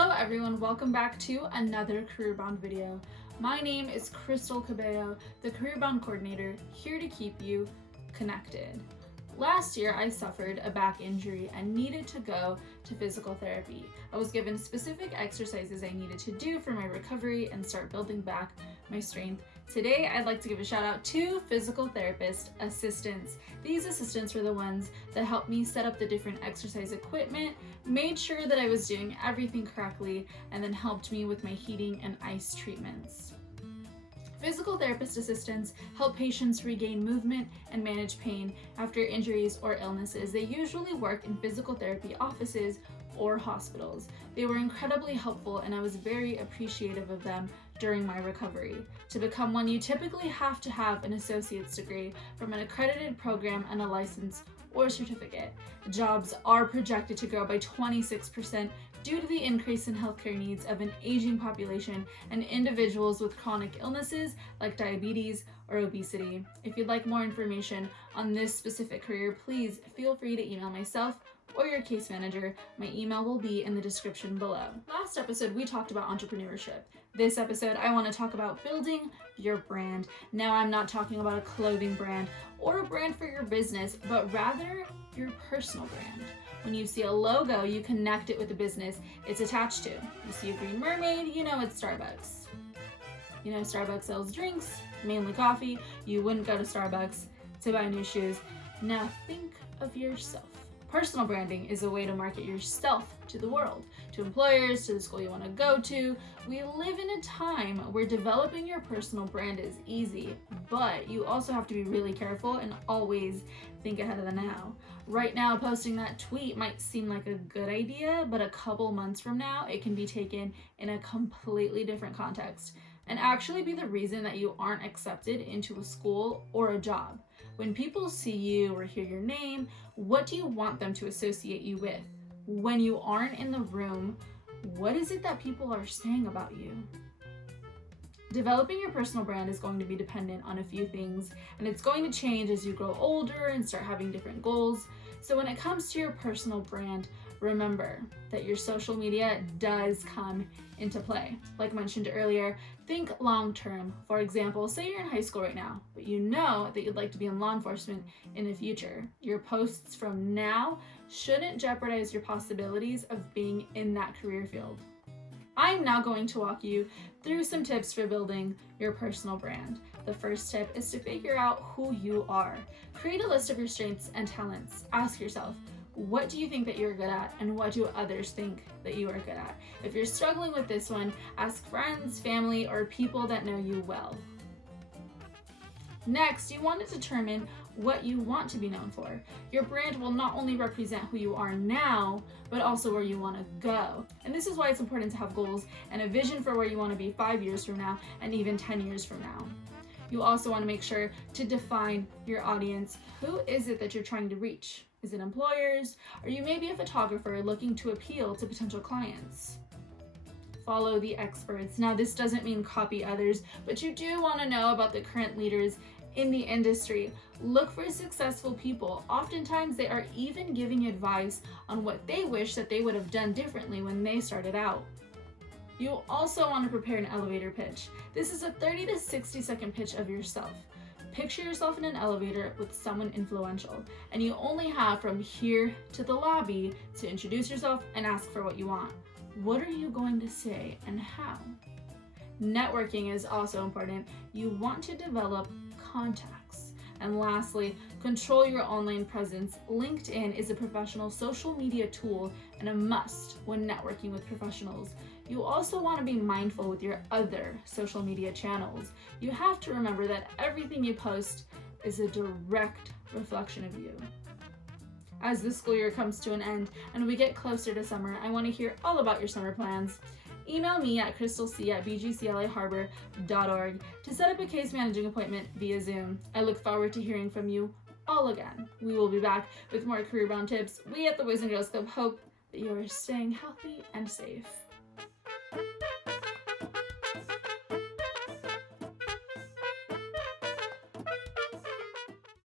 Hello everyone, welcome back to another Career Bound video. My name is Crystal Cabello, the Career Bound Coordinator, here to keep you connected. Last year, I suffered a back injury and needed to go to physical therapy. I was given specific exercises I needed to do for my recovery and start building back my strength. Today, I'd like to give a shout out to physical therapist assistants. These assistants were the ones that helped me set up the different exercise equipment, made sure that I was doing everything correctly, and then helped me with my heating and ice treatments. Physical therapist assistants help patients regain movement and manage pain after injuries or illnesses. They usually work in physical therapy offices or hospitals. They were incredibly helpful and I was very appreciative of them during my recovery. To become one, you typically have to have an associate's degree from an accredited program and a license or certificate. Jobs are projected to grow by 26% due to the increase in healthcare needs of an aging population and individuals with chronic illnesses like diabetes or obesity. If you'd like more information on this specific career, please feel free to email myself or your case manager. My email will be in the description below. Last episode, we talked about entrepreneurship. This episode, I want to talk about building your brand. Now, I'm not talking about a clothing brand or a brand for your business, but rather your personal brand. When you see a logo, you connect it with the business it's attached to. You see a green mermaid, you know it's Starbucks. You know Starbucks sells drinks, mainly coffee. You wouldn't go to Starbucks to buy new shoes. Now think of yourself. Personal branding is a way to market yourself to the world, to employers, to the school you want to go to. We live in a time where developing your personal brand is easy, but you also have to be really careful and always think ahead of the now. Right now, posting that tweet might seem like a good idea, but a couple months from now, it can be taken in a completely different context and actually be the reason that you aren't accepted into a school or a job. When people see you or hear your name, what do you want them to associate you with? When you aren't in the room, what is it that people are saying about you? Developing your personal brand is going to be dependent on a few things, and it's going to change as you grow older and start having different goals. So when it comes to your personal brand, remember that your social media does come into play. Like mentioned earlier, think long term. For example, say you're in high school right now, but you know that you'd like to be in law enforcement in the future. Your posts from now shouldn't jeopardize your possibilities of being in that career field. I'm now going to walk you through some tips for building your personal brand. The first tip is to figure out who you are. Create a list of your strengths and talents. Ask yourself, what do you think that you're good at, and what do others think that you are good at? If you're struggling with this one, ask friends, family, or people that know you well. Next, you want to determine what you want to be known for. Your brand will not only represent who you are now, but also where you want to go. And this is why it's important to have goals and a vision for where you want to be 5 years from now and even 10 years from now. You also want to make sure to define your audience. Who is it that you're trying to reach? Is it employers? Or you may be a photographer looking to appeal to potential clients. Follow the experts. Now, this doesn't mean copy others, but you do want to know about the current leaders in the industry. Look for successful people. Oftentimes, they are even giving advice on what they wish that they would have done differently when they started out. You also want to prepare an elevator pitch. This is a 30 to 60 second pitch of yourself. Picture yourself in an elevator with someone influential, and you only have from here to the lobby to introduce yourself and ask for what you want. What are you going to say and how? Networking is also important. You want to develop contacts. And lastly, control your online presence. LinkedIn is a professional social media tool and a must when networking with professionals. You also want to be mindful with your other social media channels. You have to remember that everything you post is a direct reflection of you. As the school year comes to an end and we get closer to summer, I want to hear all about your summer plans. Email me at crystalc@bgclaharbor.org to set up a case managing appointment via Zoom. I look forward to hearing from you all again. We will be back with more Career Bound tips. We at the Boys and Girls Club hope that you are staying healthy and safe.